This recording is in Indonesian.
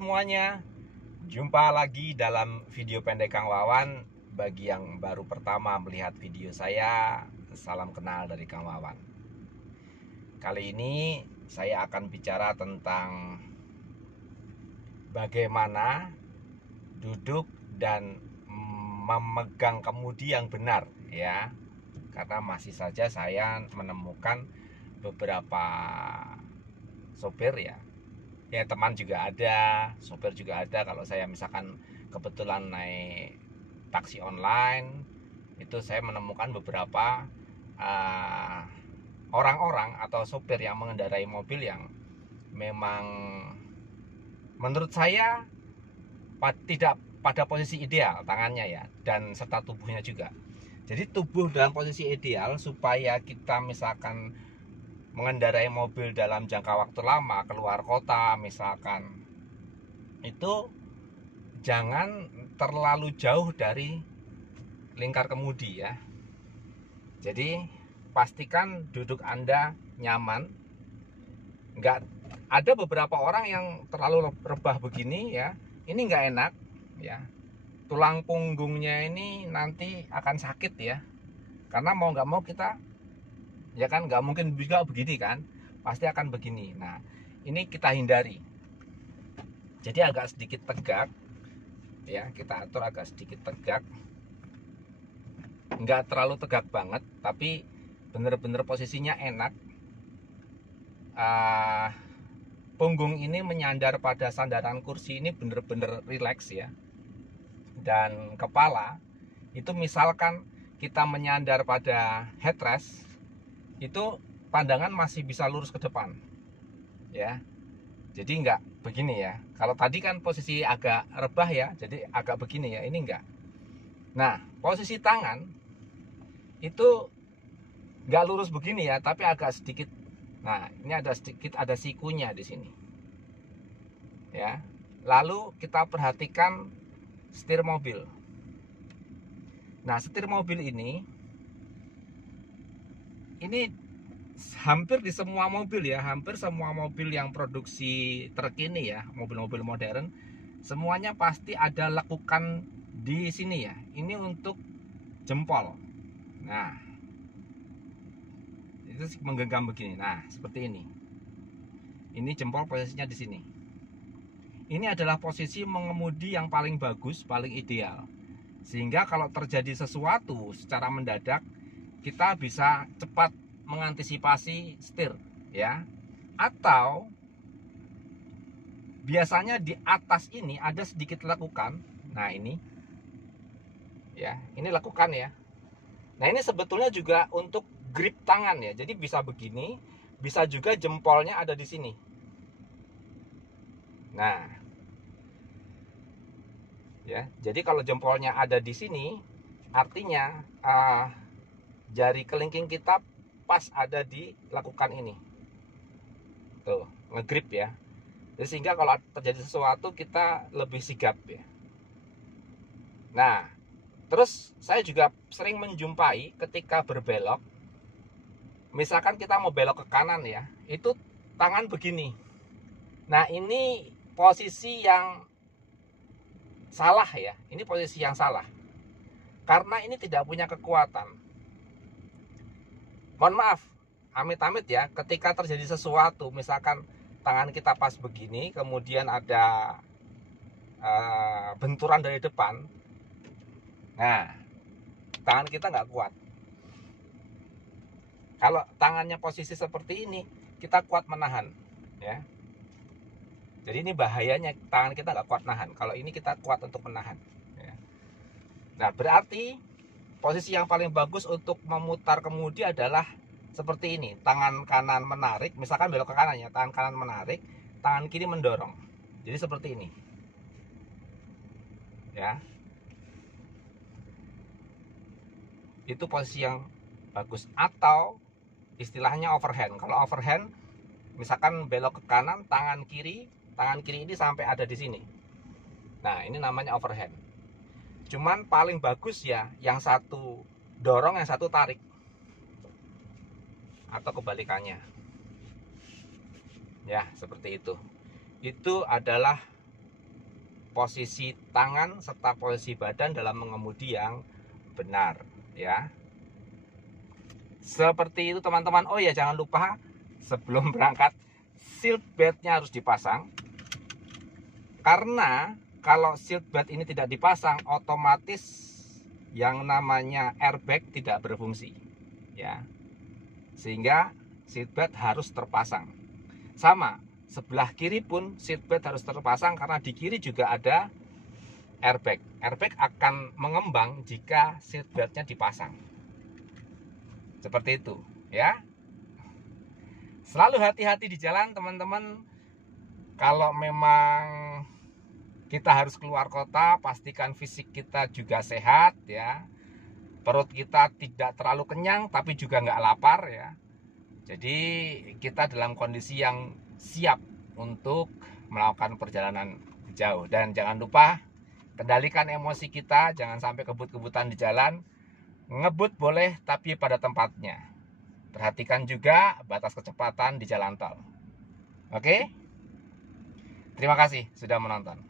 semuanya, jumpa lagi dalam video pendek Kang Wawan. Bagi yang baru pertama melihat video saya, salam kenal dari Kang Wawan. Kali ini saya akan bicara tentang bagaimana duduk dan memegang kemudi yang benar, ya. Karena masih saja saya menemukan beberapa sopir, ya teman juga ada, sopir juga ada. Kalau saya misalkan kebetulan naik taksi online, itu saya menemukan beberapa orang-orang atau sopir yang mengendarai mobil yang memang menurut saya tidak pada posisi ideal tangannya, ya, dan serta tubuhnya juga. Jadi tubuh dalam posisi ideal supaya kita misalkan mengendarai mobil dalam jangka waktu lama keluar kota misalkan, itu jangan terlalu jauh dari lingkar kemudi, ya. Jadi pastikan duduk Anda nyaman. Nggak ada beberapa orang yang terlalu rebah begini, ya. Ini nggak enak, ya. Tulang punggungnya ini nanti akan sakit, ya. Karena mau nggak mau kita, ya kan, nggak mungkin juga begini kan, pasti akan begini. Nah, ini kita hindari. Jadi agak sedikit tegak, ya, kita atur agak sedikit tegak, nggak terlalu tegak banget, tapi bener-bener posisinya enak. Punggung ini menyandar pada sandaran kursi, ini bener-bener rileks, ya. Dan kepala itu misalkan kita menyandar pada headrest, itu pandangan masih bisa lurus ke depan, ya. Jadi nggak begini, ya. Kalau tadi kan posisi agak rebah, ya, jadi agak begini, ya. Ini nggak. Nah, posisi tangan itu nggak lurus begini, ya, tapi agak sedikit. Nah, ini ada sedikit, ada sikunya di sini, ya. Lalu kita perhatikan setir mobil. Nah, setir mobil ini hampir di semua mobil, ya, hampir semua mobil yang produksi terkini, ya, mobil-mobil modern, semuanya pasti ada lekukan di sini, ya. Ini untuk jempol. Nah, itu menggenggam begini. Nah, seperti ini. Ini jempol posisinya di sini. Ini adalah posisi mengemudi yang paling bagus, paling ideal. Sehingga kalau terjadi sesuatu secara mendadak, kita bisa cepat mengantisipasi setir, ya. Atau biasanya di atas ini ada sedikit lekukan. Nah, ini, ya, ini lekukan, ya. Nah, ini sebetulnya juga untuk grip tangan, ya. Jadi bisa begini, bisa juga jempolnya ada di sini. Nah, ya, jadi kalau jempolnya ada di sini, artinya jari kelingking kita pas ada di lekukan ini. Tuh, ngegrip, ya. Jadi sehingga kalau terjadi sesuatu kita lebih sigap, ya. Nah, terus saya juga sering menjumpai ketika berbelok, misalkan kita mau belok ke kanan, ya, itu tangan begini. Nah, ini posisi yang salah, ya. Ini posisi yang salah. Karena ini tidak punya kekuatan. Mohon maaf, amit-amit, ya, ketika terjadi sesuatu, misalkan tangan kita pas begini, kemudian ada benturan dari depan. Nah, tangan kita nggak kuat. Kalau tangannya posisi seperti ini, kita kuat menahan, ya. Jadi ini bahayanya, tangan kita nggak kuat nahan. Kalau ini kita kuat untuk menahan, ya. Nah, berarti posisi yang paling bagus untuk memutar kemudi adalah seperti ini. Tangan kanan menarik, misalkan belok ke kanan, ya, tangan kanan menarik, tangan kiri mendorong. Jadi seperti ini, ya. Itu posisi yang bagus. Atau istilahnya overhand. Kalau overhand, misalkan belok ke kanan, tangan kiri ini sampai ada di sini. Nah, ini namanya overhand. Cuman paling bagus, ya, yang satu dorong, yang satu tarik, atau kebalikannya, ya, seperti itu. Itu adalah posisi tangan serta posisi badan dalam mengemudi yang benar, ya. Seperti itu teman-teman. Oh ya, jangan lupa sebelum berangkat seat beltnya harus dipasang. Karena kalau seat belt ini tidak dipasang, otomatis yang namanya airbag tidak berfungsi, ya. Sehingga seat belt harus terpasang. Sama, sebelah kiri pun seat belt harus terpasang karena di kiri juga ada airbag. Airbag akan mengembang jika seat beltnya dipasang. Seperti itu, ya. Selalu hati-hati di jalan, teman-teman. Kalau memang kita harus keluar kota, pastikan fisik kita juga sehat, ya. Perut kita tidak terlalu kenyang, tapi juga nggak lapar, ya. Jadi kita dalam kondisi yang siap untuk melakukan perjalanan jauh. Dan jangan lupa kendalikan emosi kita, jangan sampai kebut-kebutan di jalan. Ngebut boleh, tapi pada tempatnya. Perhatikan juga batas kecepatan di jalan tol. Oke? Terima kasih sudah menonton.